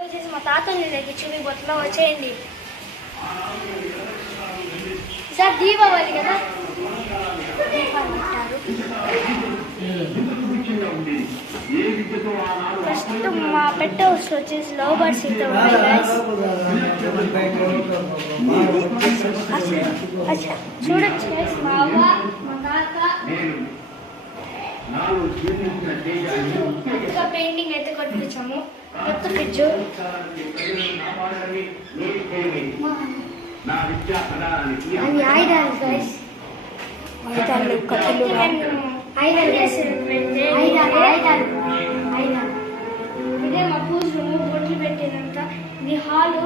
వచ్చేసి మా తాతని చూపి బొట్లో వచ్చేయండి సార్. దీపావళి కదా, దీపాలు పెట్టారు. ఫస్ట్ మా పెట్ హౌస్ వచ్చేసి లవ్ బర్డ్స్ అయితే ఉన్నాయి గైస్. చూడొచ్చు గైస్, మా అవ్వ మా తాత ఇంకా పెయింటింగ్ అయితే కొట్టించాము. కొత్త ఫ్రిడ్జ్ అవి ఆయుధాలు గైస్. ఆయుధాలు కత్తులు ఇదే మా పూజ రూమ్. బొట్లు పెట్టినంత ఇది హాలు.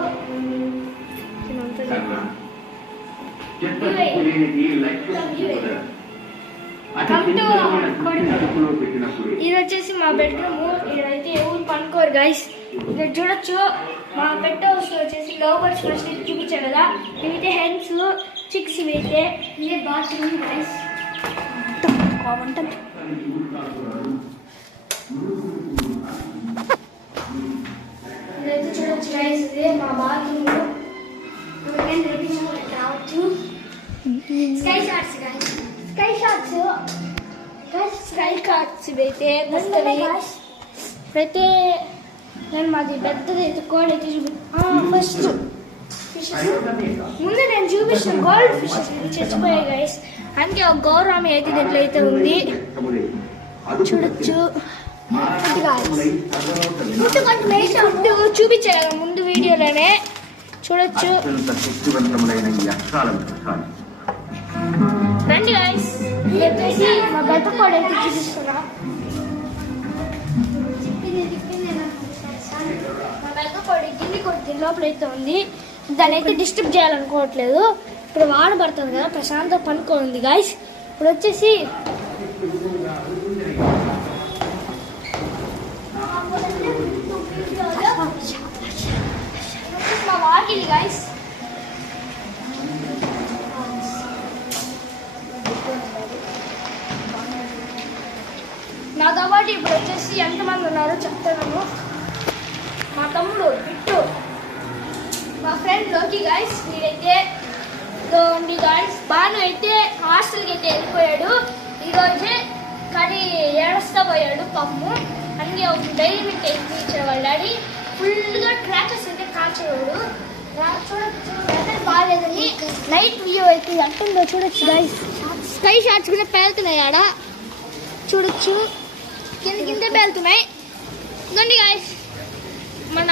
ఇది వచ్చేసి మా బెడ్రూమ్. ఇదైతే ఎవరు పనుకోరు గైస్. ఇక్కడ చూడొచ్చు మా పెట్ హౌస్ వచ్చేసి లవ్ బర్డ్స్ ఫస్ట్ చూపించారు కదా, ఇవైతే హెన్స్ చిక్స్. ఇవైతే ఇదే బాత్రూమ్ గైస్. ఇదైతే చూడొచ్చు గైస్, ఇదే మా బాత్రూమ్. రావచ్చు sky shots guys. Sky shots sky shots ఇవైతే అయితే నేను మాది పెద్దది అయితే కోడ్ అయితే ఫస్ట్ ఫిషెస్ ముందు నేను చూపించిన గోల్డ్ ఫిషెస్ చచ్చిపోయాయి గైస్. అందుకే ఒక గౌరవం అయితే దీంట్లో అయితే ఉంది. చూడొచ్చు చూపించా కదా ముందు వీడియోలోనే. చూడొచ్చు రండి గైస్. చెప్పేసి మా పెద్ద కోడ్ అయితే చూపిస్తున్నా. మా పెద్ద కోడి గిన్నె కొట్టి లోపల అయితే ఉంది. దాన్ని అయితే డిస్టర్బ్ చేయాలనుకోవట్లేదు. ఇప్పుడు వాన పడుతుంది కదా, ప్రశాంత పనుకోండి గాయస్. ఇప్పుడు వచ్చేసి మా వాకిలి గాయస్. నాతో పాటు ఇప్పుడు వచ్చేసి ఎంతమంది ఉన్నారో చెప్తాను. మా తమ్ముడు బిట్టు, మా ఫ్రెండ్ లోకి గాయస్. వీడైతే ఉంది గాయస్. బాను అయితే హాస్టల్కి అయితే వెళ్ళిపోయాడు ఈరోజే, కానీ ఏడుస్తా పోయాడు పాపము. అందుకే ఒక డైలీ మిల్క్ అయితే ఇచ్చేవాళ్ళు డాడీ. ఫుల్గా ట్రాకర్స్ అయితే కాల్చేవాడు. చూడొచ్చు వెదర్ బాగాలేదని నైట్ వ్యూ అయితే అంటుందో చూడొచ్చు గాయస్. స్కై షాట్స్ కూడా పేలుతున్నాయి ఆడ. చూడొచ్చు కింద కింద పేలుతున్నాయి. ఇదండి గాయస్ మన